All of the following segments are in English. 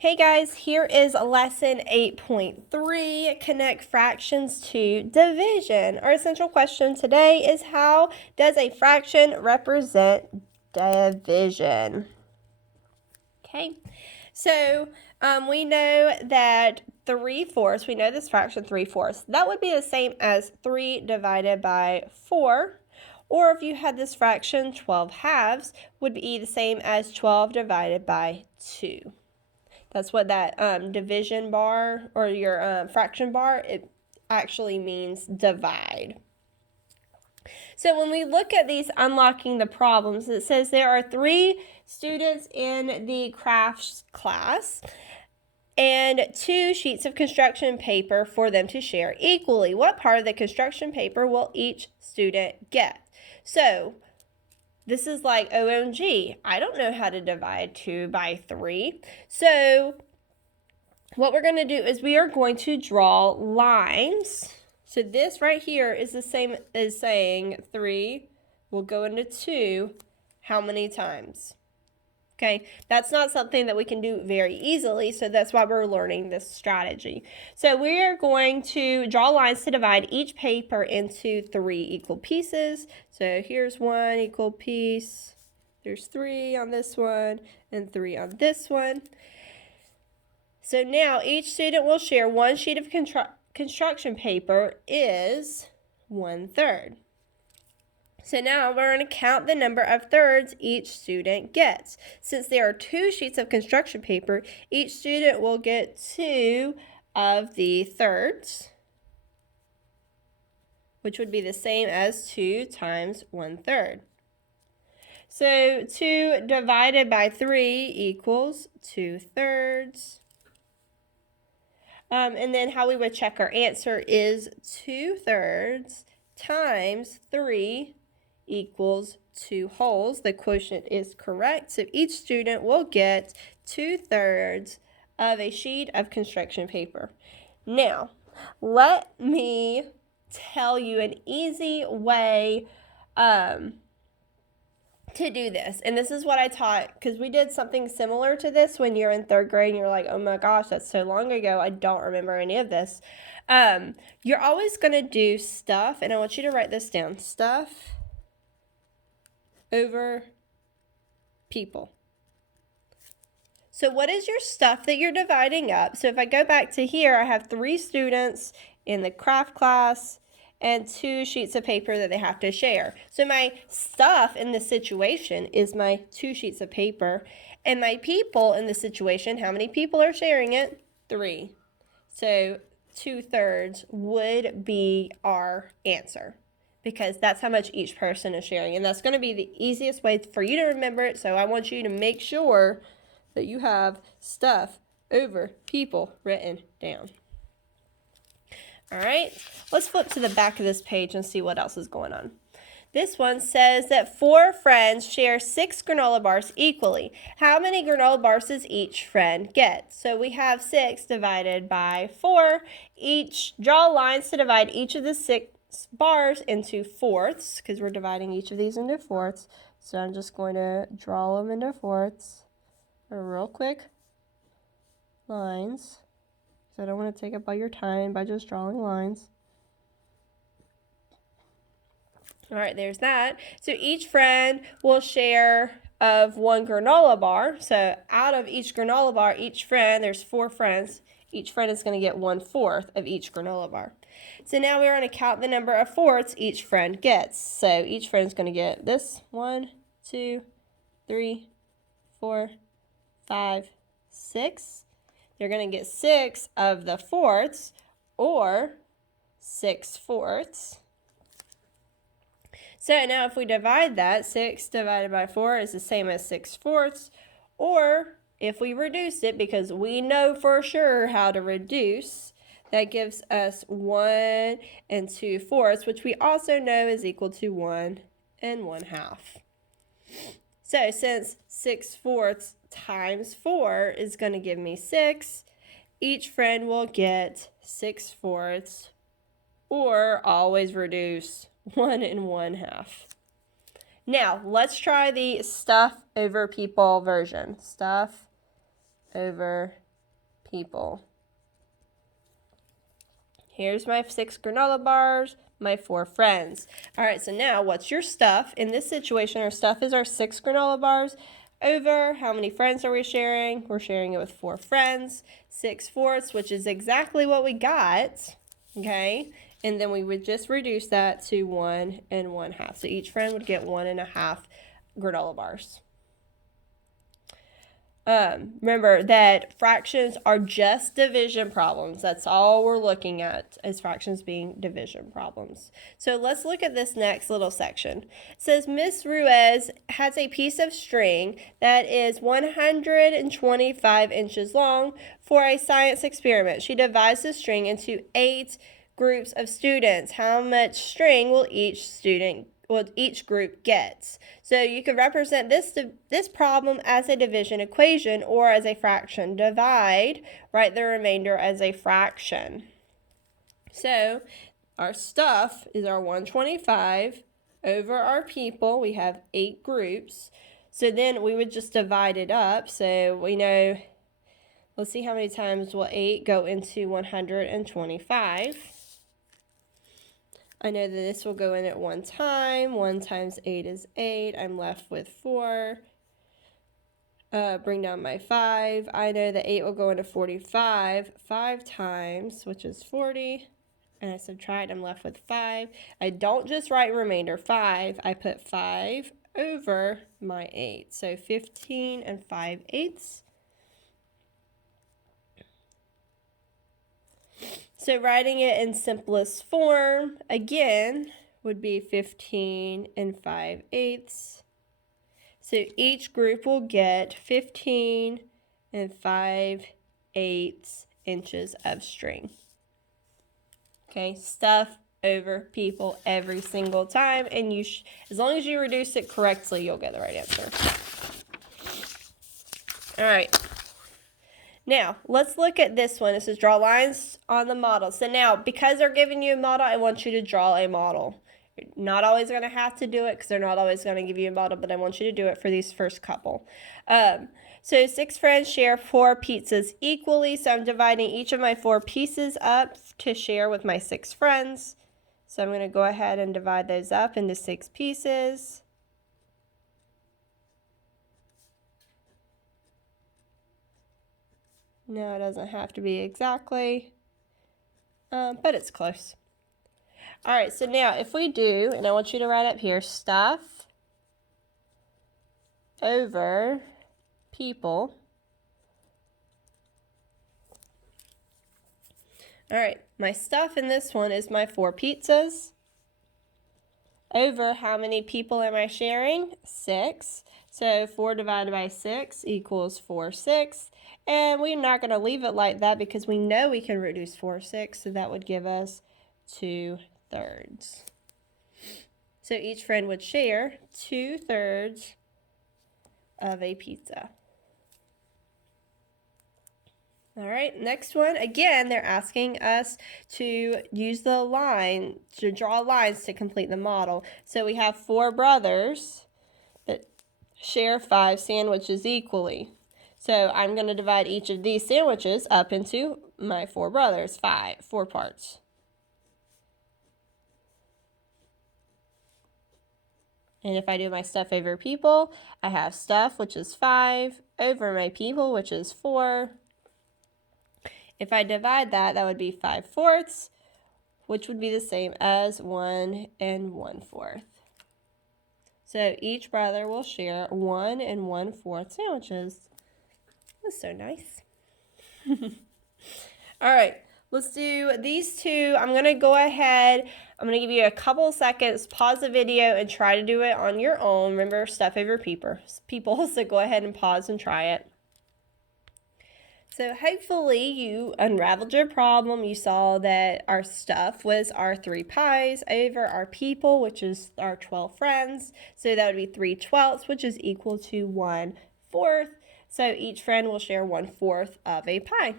Hey guys, here is lesson 8.3, connect fractions to division. Our essential question today is, how does a fraction represent division? Okay, so we know that 3/4, we know this fraction 3/4, that would be the same as 3 divided by 4. Or if you had this fraction 12/2 would be the same as 12 divided by 2. That's what that division bar or your fraction bar, it actually means divide. So when we look at these unlocking the problems, it says there are 3 students in the crafts class and 2 sheets of construction paper for them to share equally. What part of the construction paper will each student get? So this is like, OMG, I don't know how to divide 2 by 3. So what we're going to do is we are going to draw lines. So this right here is the same as saying 3 will go into 2 how many times? Okay, that's not something that we can do very easily, so that's why we're learning this strategy. So we are going to draw lines to divide each paper into 3 equal pieces. So here's 1 equal piece, there's 3 on this one, and 3 on this one. So now each student will share 1 sheet of construction paper is 1/3. So now we're going to count the number of thirds each student gets. Since there are 2 sheets of construction paper, each student will get 2 of the thirds, which would be the same as 2 times 1/3. So 2 divided by 3 equals 2/3. And then how we would check our answer is 2/3 times 3 equals 2 wholes. The quotient is correct. So each student will get 2/3 of a sheet of construction paper. Now, let me tell you an easy way to do this. And this is what I taught, because we did something similar to this when you're in 3rd grade and you're like, oh my gosh, that's so long ago, I don't remember any of this. You're always going to do stuff, and I want you to write this down, stuff over people. So what is your stuff that you're dividing up? So if I go back to here, I have 3 students in the craft class and 2 sheets of paper that they have to share. So my stuff in this situation is my 2 sheets of paper, and my people in this situation, how many people are sharing it? 3. So 2/3 would be our answer, because that's how much each person is sharing, and that's going to be the easiest way for you to remember it. So I want you to make sure that you have stuff over people written down. All right, let's flip to the back of this page and see what else is going on. This one says that 4 friends share 6 granola bars equally. How many granola bars does each friend get? So we have 6 divided by 4. Draw lines to divide each of the 6 bars into fourths, because we're dividing each of these into fourths. So I'm just going to draw them into fourths. Real quick lines. So I don't want to take up all your time by just drawing lines. All right, there's that. So each friend will share of 1 granola bar. So out of each granola bar, each friend, there's 4 friends, each friend is going to get 1/4 of each granola bar. So now we're going to count the number of fourths each friend gets. So each friend is going to get this 1, 2, 3, 4, 5, 6. They're going to get 6 of the fourths, or 6/4. So now if we divide that, 6 divided by 4 is the same as 6/4. Or if we reduce it, because we know for sure how to reduce, that gives us 1 2/4, which we also know is equal to 1 1/2. So since 6/4 times 4 is going to give me 6, each friend will get 6/4, or always reduce 1 1/2. Now, let's try the stuff over people version. Stuff over people. Here's my 6 granola bars, my 4 friends. All right, so now what's your stuff? In this situation, our stuff is our 6 granola bars over how many friends are we sharing? We're sharing it with 4 friends, 6/4, which is exactly what we got, okay? And then we would just reduce that to 1 1/2. So each friend would get 1 1/2 granola bars. Remember that fractions are just division problems. That's all we're looking at as fractions being division problems. So let's look at this next little section. It says Miss Ruiz has a piece of string that is 125 inches long for a science experiment. She divides the string into 8 groups of students. How much string will each group gets? So you could represent this problem as a division equation or as a fraction. Divide, write the remainder as a fraction. So our stuff is our 125 over our people. We have 8 groups. So then we would just divide it up. So we know, let's see how many times will 8 go into 125. I know that this will go in at 1 time. 1 times 8 is 8. I'm left with 4. Bring down my 5. I know that 8 will go into 45 5 times, which is 40. And I subtract, I'm left with 5. I don't just write remainder 5. I put 5 over my 8. So 15 5/8. So writing it in simplest form, again, would be 15 5/8. So each group will get 15 5/8 inches of string. Okay, stuff over people every single time, and as long as you reduce it correctly, you'll get the right answer. All right. Now, let's look at this one. It says draw lines on the model. So now, because they're giving you a model, I want you to draw a model. You're not always going to have to do it because they're not always going to give you a model, but I want you to do it for these first couple. So 6 friends share 4 pizzas equally. So I'm dividing each of my 4 pieces up to share with my 6 friends. So I'm going to go ahead and divide those up into 6 pieces. No, it doesn't have to be exactly, but it's close. All right, so now if we do, and I want you to write up here, stuff over people. All right, my stuff in this one is my 4 pizzas. Over how many people am I sharing? 6. So 4 divided by 6 equals 4/6. And we're not going to leave it like that because we know we can reduce 4/6. So that would give us 2/3. So each friend would share 2/3 of a pizza. All right, next one. Again, they're asking us to use the line, to draw lines to complete the model. So we have 4 brothers that share 5 sandwiches equally. So I'm going to divide each of these sandwiches up into my 4 brothers, 4 parts. And if I do my stuff over people, I have stuff, which is 5, over my people, which is 4. If I divide that, that would be 5/4, which would be the same as 1 1/4. So each brother will share 1 1/4 sandwiches. That's so nice. All right, let's do these 2. I'm going to go ahead. I'm going to give you a couple seconds, pause the video, and try to do it on your own. Remember, stuff over people. So go ahead and pause and try it. So hopefully you unraveled your problem. You saw that our stuff was our 3 pies over our people, which is our 12 friends. So that would be 3/12, which is equal to 1/4. So each friend will share 1/4 of a pie.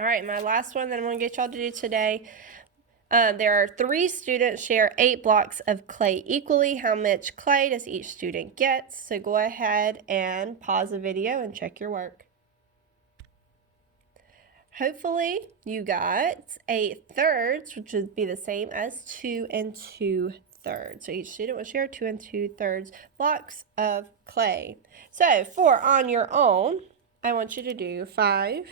All right, my last one that I'm going to get y'all to do today. There are 3 students share 8 blocks of clay equally. How much clay does each student get? So go ahead and pause the video and check your work. Hopefully you got 8/3, which would be the same as 2 2/3. So each student will share 2 2/3 blocks of clay. So for on your own, I want you to do 5,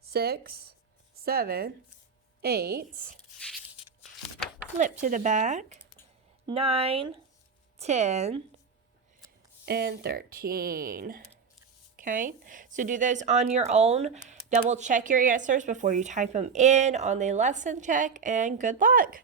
6, 7, 8, flip to the back, 9, 10, and 13. Okay, so do those on your own. Double check your answers before you type them in on the lesson check, and good luck.